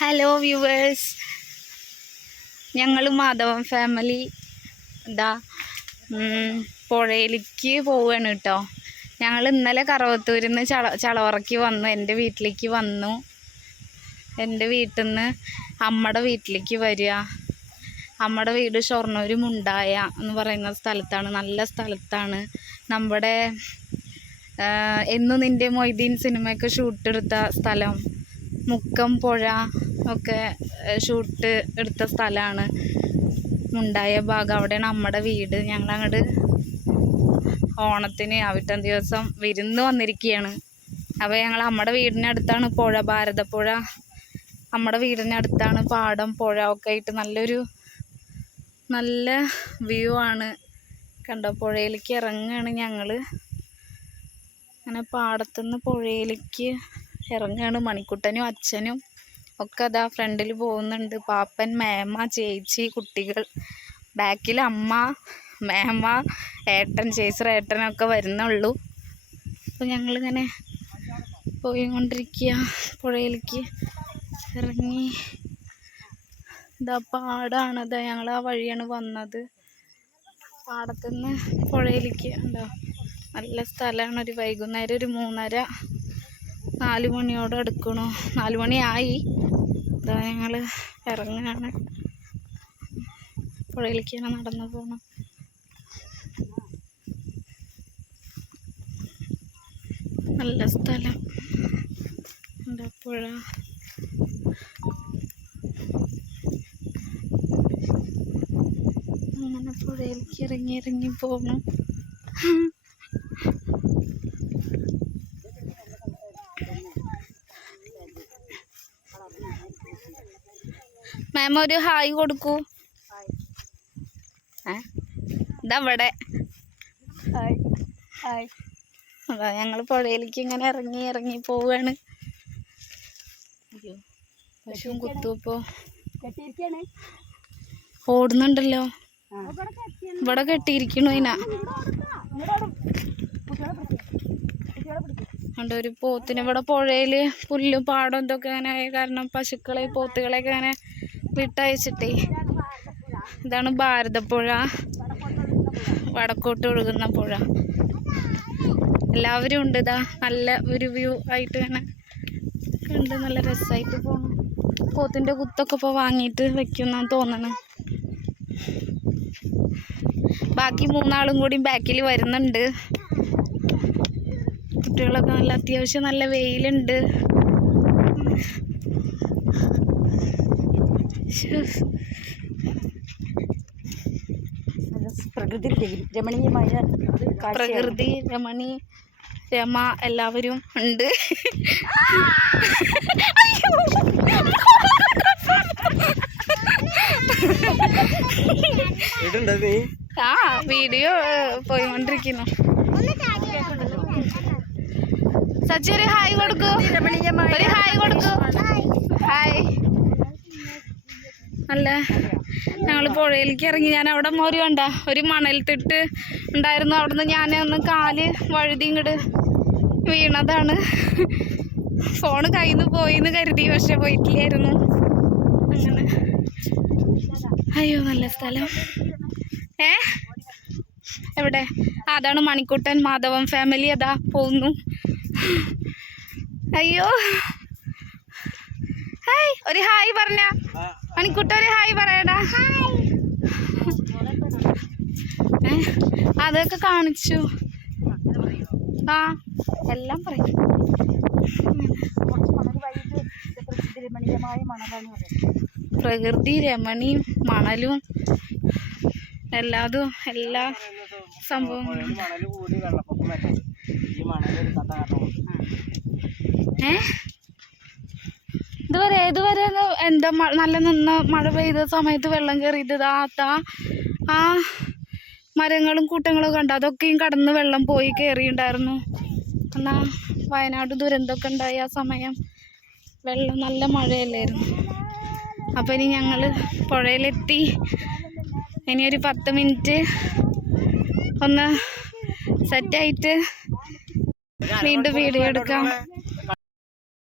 Hello viewers, ഞങ്ങൾ Madhavan family ഇതാ പുഴയിലേക്ക് പോവുകയാണ് കേട്ടോ. ഞങ്ങൾ ഇന്നലെ കറവത്തൂരിൽ നിന്ന് ചളവറയ്ക്ക് വന്നു, എൻ്റെ വീട്ടിലേക്ക് വന്നു. എൻ്റെ വീട്ടിൽ നിന്ന് അമ്മയുടെ വീട്ടിലേക്ക് വരിക. അമ്മയുടെ വീട് ഷൊർണൂർ മുണ്ടായ എന്ന് പറയുന്ന സ്ഥലത്താണ്, നല്ല സ്ഥലത്താണ്. നമ്മുടെ എന്നു നിൻ്റെ മൊയ്തീൻ സിനിമയൊക്കെ ഷൂട്ടെടുത്ത സ്ഥലം, മുക്കം പുഴ ഒക്കെ ഷൂട്ട് എടുത്ത സ്ഥലമാണ് മുണ്ടായ ഭാഗം. അവിടെയാണ് നമ്മുടെ വീട്. ഞങ്ങളങ്ങോട്ട് ഓണത്തിന് അവിട്ടം ദിവസം വിരുന്ന് വന്നിരിക്കുകയാണ്. അപ്പോൾ ഞങ്ങൾ നമ്മുടെ വീടിനടുത്താണ് പുഴ, ഭാരതപ്പുഴ. നമ്മുടെ വീടിനടുത്താണ് പാടം, പുഴ ഒക്കെ ആയിട്ട് നല്ല വ്യൂ ആണ്. കണ്ടോ, പുഴയിലേക്ക് ഇറങ്ങുകയാണ് ഞങ്ങൾ. അങ്ങനെ പാടത്തുനിന്ന് പുഴയിലേക്ക് ഇറങ്ങുകയാണ്. മണിക്കുട്ടനും അച്ഛനും ഒക്കെ അതാ ഫ്രണ്ടിൽ പോകുന്നുണ്ട്. പാപ്പൻ, മേമ, ചേച്ചി, കുട്ടികൾ ബാക്കിൽ, അമ്മ, മേമ, ഏട്ടൻ, ചേച്ചി, വരുന്നുള്ളൂ. അപ്പോൾ ഞങ്ങളിങ്ങനെ പോയിക്കൊണ്ടിരിക്കുക. പുഴയിലേക്ക് ഇറങ്ങി. ഇതാ പാടാണ്. ഇതാ ഞങ്ങൾ ആ വഴിയാണ് വന്നത്. പാടത്തുനിന്ന് പുഴയിലേക്ക് ഉണ്ടോ, നല്ല സ്ഥലമാണ്. ഒരു വൈകുന്നേരം ഒരു 3:30-4 മണിയോടെ എടുക്കണു. 4 മണിയായി. ഇതാ ഞങ്ങൾ ഇറങ്ങുകയാണ്. പുഴയിലേക്കാണ് നടന്നു പോകണം. നല്ല സ്ഥലം, എന്താ പുഴ. അങ്ങനെ പുഴയിലേക്ക് ഇറങ്ങി പോകണം. മാം ഒരു ഹായ് കൊടുക്കൂ. ഇതവിടെ അതാ ഞങ്ങൾ പുഴയിലേക്ക് ഇങ്ങനെ ഇറങ്ങി പോവാണ്. പശുവും കുത്തുപ്പോ ഓടുന്നുണ്ടല്ലോ. ഇവിടെ കെട്ടിയിരിക്കണു. അതുകൊണ്ട് ഒരു പോത്തിന് ഇവിടെ പുഴയിൽ പുല്ലും പാടം ഇതൊക്കെ അങ്ങനെ ആയ കാരണം പശുക്കളെ പോത്തുകളെയൊക്കെ അങ്ങനെ വിട്ടയച്ചിട്ടേ. ഇതാണ് ഭാരതപ്പുഴ, വടക്കോട്ട് ഒഴുകുന്ന പുഴ. എല്ലാവരും ഉണ്ട്. ഇതാ നല്ല ഒരു വ്യൂ ആയിട്ട് ഇങ്ങനെ കണ്ട് നല്ല രസമായിട്ട് പോകണം. പോത്തിൻ്റെ കുത്തൊക്കെ ഇപ്പോൾ വാങ്ങിയിട്ട് വെക്കുമെന്നാണ് തോന്നണത്. ബാക്കി 3 ആളും കൂടി ബാക്കിൽ വരുന്നുണ്ട്. കുട്ടികളൊക്കെ നല്ല അത്യാവശ്യം നല്ല വെയിലുണ്ട്. പ്രകൃതി രമ എല്ലാവരും ഉണ്ട്. ആ വീഡിയോ പോയിക്കൊണ്ടിരിക്കുന്നു. സച്ചി ഒരു ഹായ് കൊടുക്കൂ, ഒരു ഹായ് കൊടുക്കൂ. ഹായ്. അല്ല, ഞങ്ങൾ പുഴയിലേക്ക് ഇറങ്ങി. ഞാൻ അവിടെ ഒരു മണൽത്തിട്ട് ഉണ്ടായിരുന്നു. അവിടെ നിന്ന് ഞാൻ ഒന്ന് കാല് വഴുതി ഇങ്ങോട്ട് വീണതാണ്. ഫോണ് കയ്യിൽ നിന്ന് പോയിന്ന് കരുതി, പക്ഷെ പോയിട്ടില്ലായിരുന്നു. അങ്ങനെ അയ്യോ നല്ല സ്ഥലം. എവിടെ? അതാണ് മണിക്കുട്ടൻ, മാധവൻ ഫാമിലി. അതാ പോകുന്നു. അയ്യോ ഹായ്, ഒരു ഹായ് പറഞ്ഞ മണിക്കുട്ട, ഒരു ഹായ് പറയടാ. അതൊക്കെ കാണിച്ചു. ആ എല്ലാം പറയും. പ്രകൃതി രമണിയും മണലും എല്ലാ സംഭവങ്ങളും. ഇതുവരെ എന്താ നല്ല മഴ പെയ്ത സമയത്ത് വെള്ളം കയറിയത്. ആ മരങ്ങളും കൂട്ടങ്ങളും കണ്ട, അതൊക്കെയും കടന്ന് വെള്ളം പോയി കയറിയിട്ടുണ്ടായിരുന്നു. എന്നാ വയനാട് ദുരന്തമൊക്കെ ഉണ്ടായി ആ സമയം വെള്ളം നല്ല മഴയല്ലായിരുന്നു. അപ്പോൾ ഇനി ഞങ്ങൾ പുഴയിലെത്തി. ഇനി ഒരു 10 മിനിറ്റ് ഒന്ന് സെറ്റായിട്ട് വീണ്ടും വീഡിയോ എടുക്കാം.